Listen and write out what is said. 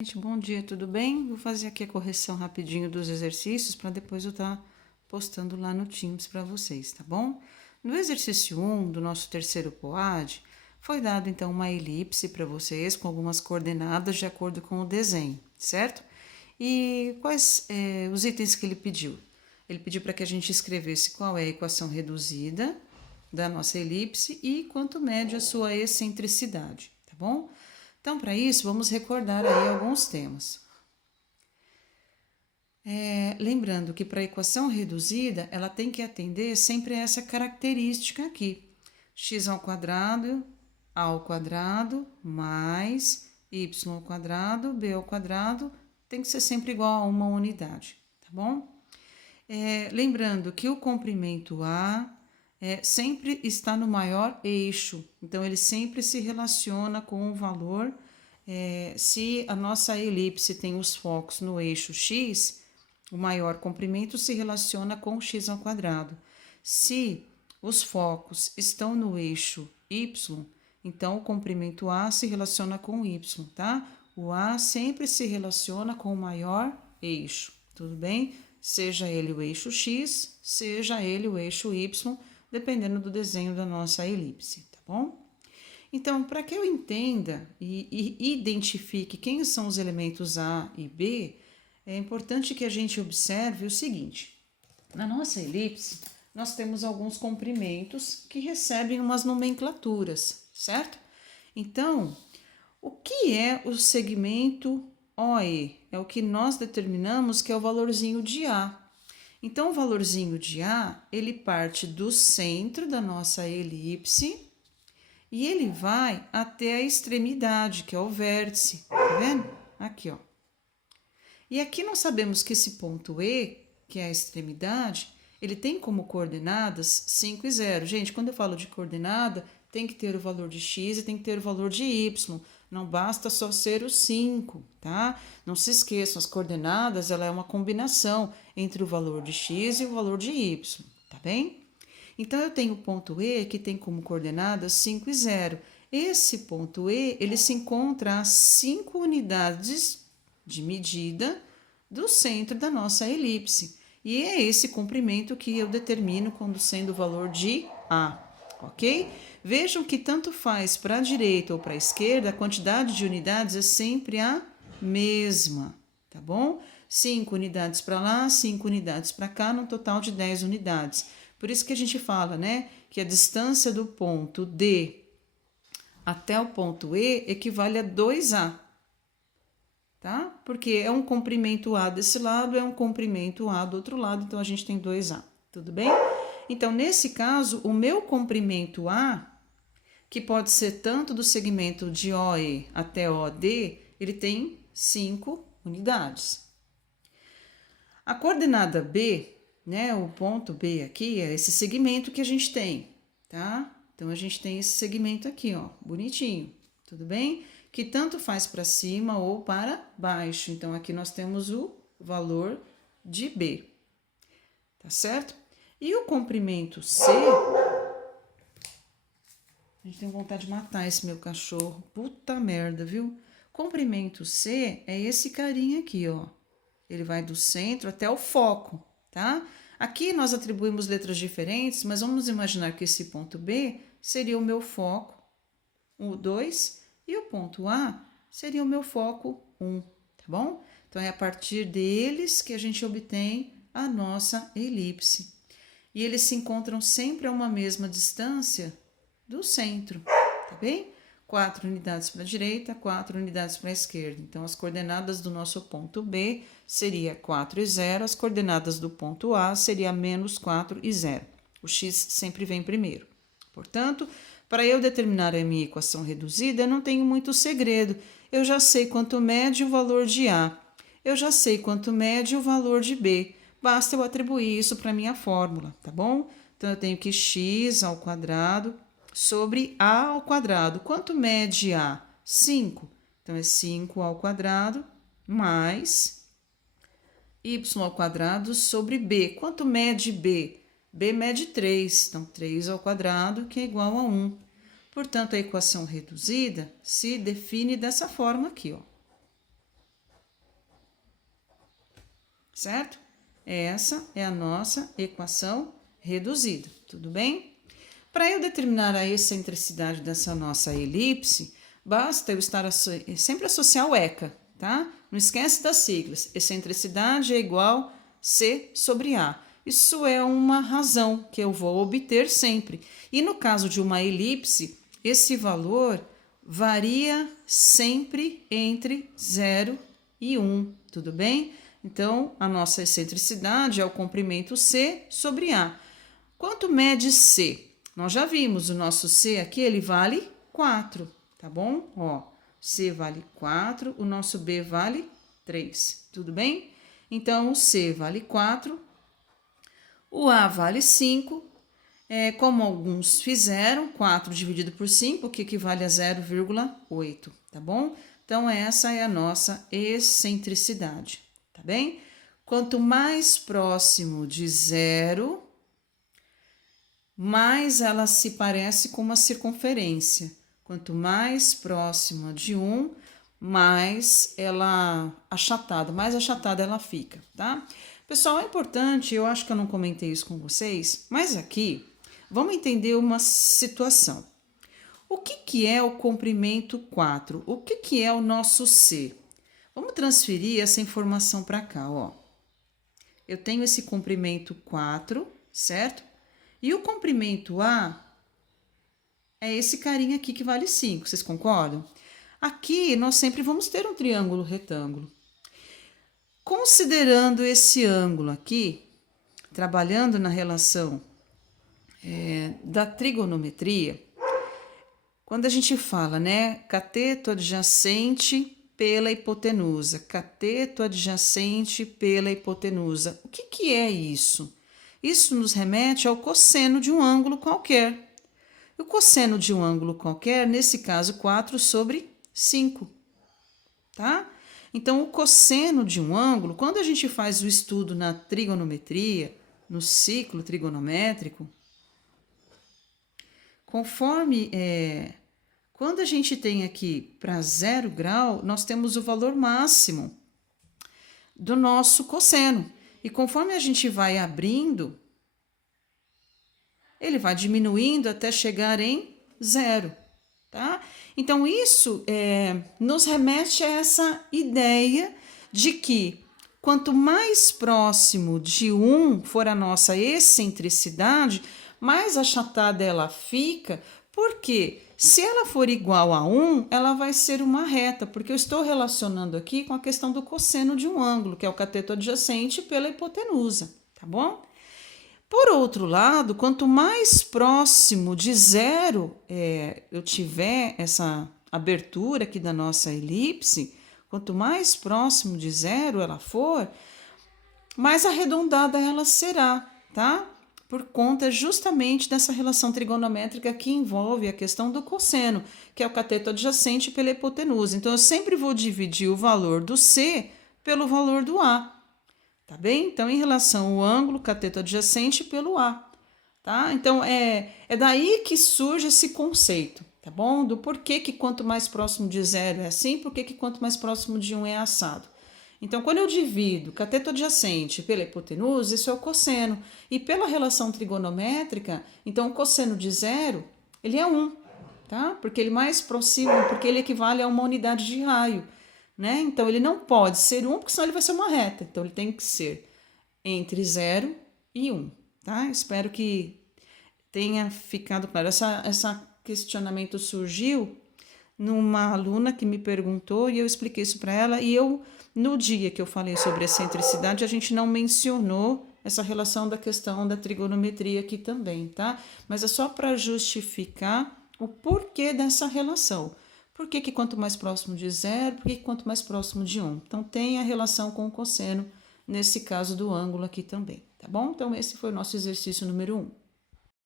Gente, bom dia, tudo bem? Vou fazer aqui a correção rapidinho dos exercícios para depois eu estar postando lá no Teams para vocês, tá bom? No exercício 1 do nosso terceiro POAD, foi dado então uma elipse para vocês com algumas coordenadas de acordo com o desenho, certo? E quais os itens que ele pediu? Ele pediu para que a gente escrevesse qual é a equação reduzida da nossa elipse e quanto mede a sua excentricidade, tá bom? Então, para isso, vamos recordar aí alguns temas. Lembrando que para a equação reduzida, ela tem que atender sempre a essa característica aqui. X ao quadrado, A ao quadrado, mais Y ao quadrado, B ao quadrado, tem que ser sempre igual a uma unidade, tá bom? Lembrando que o comprimento A sempre está no maior eixo, então ele sempre se relaciona com o valor. Se a nossa elipse tem os focos no eixo x, o maior comprimento se relaciona com x ao quadrado. Se os focos estão no eixo y, então o comprimento A se relaciona com y, tá? O A sempre se relaciona com o maior eixo, tudo bem? Seja ele o eixo x, seja ele o eixo y, dependendo do desenho da nossa elipse, tá bom? Então, para que eu entenda e identifique quem são os elementos A e B, é importante que a gente observe o seguinte: na nossa elipse, nós temos alguns comprimentos que recebem umas nomenclaturas, certo? Então, o que é o segmento OE? É o que nós determinamos que é o valorzinho de A. Então, o valorzinho de A, ele parte do centro da nossa elipse e ele vai até a extremidade, que é o vértice, tá vendo? Aqui, ó. E aqui nós sabemos que esse ponto E, que é a extremidade, ele tem como coordenadas 5 e 0. Gente, quando eu falo de coordenada, tem que ter o valor de x e tem que ter o valor de y. Não basta só ser o 5, tá? Não se esqueçam, as coordenadas, ela é uma combinação entre o valor de x e o valor de y, tá bem? Então, eu tenho o ponto E, que tem como coordenadas 5 e 0. Esse ponto E, ele se encontra a 5 unidades de medida do centro da nossa elipse. E é esse comprimento que eu determino como sendo o valor de A, ok? Vejam que tanto faz para a direita ou para a esquerda, a quantidade de unidades é sempre a mesma, tá bom? 5 unidades para lá, 5 unidades para cá, num total de 10 unidades. Por isso que a gente fala, né, que a distância do ponto D até o ponto E equivale a 2A, tá? Porque é um comprimento A desse lado, é um comprimento A do outro lado, então a gente tem 2A, tudo bem? Então, nesse caso, o meu comprimento A, que pode ser tanto do segmento de OE até OD, ele tem 5 unidades. A coordenada B, né, o ponto B aqui, é esse segmento que a gente tem, tá? Então, a gente tem esse segmento aqui, ó, bonitinho, tudo bem? Que tanto faz para cima ou para baixo. Então, aqui nós temos o valor de B, tá certo? E o comprimento C, a gente tem vontade de matar esse meu cachorro, puta merda, viu? Comprimento C é esse carinha aqui, ó. Ele vai do centro até o foco, tá? Aqui nós atribuímos letras diferentes, mas vamos imaginar que esse ponto B seria o meu foco, o 2, e o ponto A seria o meu foco 1, tá bom? Então, é a partir deles que a gente obtém a nossa elipse. E eles se encontram sempre a uma mesma distância do centro, tá bem? 4 unidades para a direita, 4 unidades para a esquerda. Então, as coordenadas do nosso ponto B seria 4 e 0, as coordenadas do ponto A seria menos 4 e 0. O x sempre vem primeiro. Portanto, para eu determinar a minha equação reduzida, eu não tenho muito segredo. Eu já sei quanto mede o valor de A. Eu já sei quanto mede o valor de B. Basta eu atribuir isso para a minha fórmula, tá bom? Então, eu tenho que x ao quadrado sobre A ao quadrado. Quanto mede A? 5. Então, é 5 ao quadrado mais y ao quadrado sobre B. Quanto mede B? B mede 3. Então, 3 ao quadrado, que é igual a 1. Portanto, a equação reduzida se define dessa forma aqui, ó. certo? Essa é a nossa equação reduzida, tudo bem? Para eu determinar a excentricidade dessa nossa elipse, basta eu estar sempre associar o ECA, tá? Não esquece das siglas. Excentricidade é igual C sobre A. Isso é uma razão que eu vou obter sempre. E no caso de uma elipse, esse valor varia sempre entre 0 e 1, tudo bem? Então, a nossa excentricidade é o comprimento C sobre A. Quanto mede C? Nós já vimos, o nosso C aqui, ele vale 4, tá bom? Ó, C vale 4, o nosso B vale 3, tudo bem? Então, o C vale 4, o A vale 5, como alguns fizeram, 4 dividido por 5, que equivale a 0,8, tá bom? Então, essa é a nossa excentricidade, tá bem? Quanto mais próximo de 0, mais ela se parece com uma circunferência. Quanto mais próxima de 1, mais achatada ela fica, tá? Pessoal, é importante, eu acho que eu não comentei isso com vocês, mas aqui vamos entender uma situação. O que é o comprimento 4? O que é o nosso C? Vamos transferir essa informação para cá, ó. Eu tenho esse comprimento 4, certo? E o comprimento A é esse carinha aqui que vale 5, vocês concordam? Aqui nós sempre vamos ter um triângulo retângulo. Considerando esse ângulo aqui, trabalhando na relação da trigonometria, quando a gente fala, né, cateto adjacente pela hipotenusa, cateto adjacente pela hipotenusa, o que é isso? Isso nos remete ao cosseno de um ângulo qualquer. O cosseno de um ângulo qualquer, nesse caso, 4 sobre 5, tá? Então, o cosseno de um ângulo, quando a gente faz o estudo na trigonometria, no ciclo trigonométrico, conforme, quando a gente tem aqui para 0 grau, nós temos o valor máximo do nosso cosseno. E conforme a gente vai abrindo, ele vai diminuindo até chegar em 0, tá? Então, isso nos remete a essa ideia de que quanto mais próximo de 1 for a nossa excentricidade, mais achatada ela fica, porque se ela for igual a 1, ela vai ser uma reta, porque eu estou relacionando aqui com a questão do cosseno de um ângulo, que é o cateto adjacente pela hipotenusa, tá bom? Por outro lado, quanto mais próximo de 0 eu tiver essa abertura aqui da nossa elipse, quanto mais próximo de 0 ela for, mais arredondada ela será, tá? Por conta justamente dessa relação trigonométrica que envolve a questão do cosseno, que é o cateto adjacente pela hipotenusa. Então, eu sempre vou dividir o valor do C pelo valor do A, tá bem? Então, em relação ao ângulo, cateto adjacente pelo A, tá? Então, é daí que surge esse conceito, tá bom? Do porquê que quanto mais próximo de 0 é assim, porquê que quanto mais próximo de 1 é assado. Então, quando eu divido cateto adjacente pela hipotenusa, isso é o cosseno. E pela relação trigonométrica, então o cosseno de 0, ele é 1, tá? Porque ele mais aproxima, porque ele equivale a uma unidade de raio, né? Então, ele não pode ser 1, porque senão ele vai ser uma reta. Então, ele tem que ser entre 0 e 1, tá? Espero que tenha ficado claro. Esse questionamento surgiu numa aluna que me perguntou e eu expliquei isso para ela, e no dia que eu falei sobre excentricidade, a gente não mencionou essa relação da questão da trigonometria aqui também, tá? Mas é só para justificar o porquê dessa relação. Por que quanto mais próximo de 0, por que quanto mais próximo de 1? Então, tem a relação com o cosseno, nesse caso do ângulo aqui também, tá bom? Então, esse foi o nosso exercício número 1.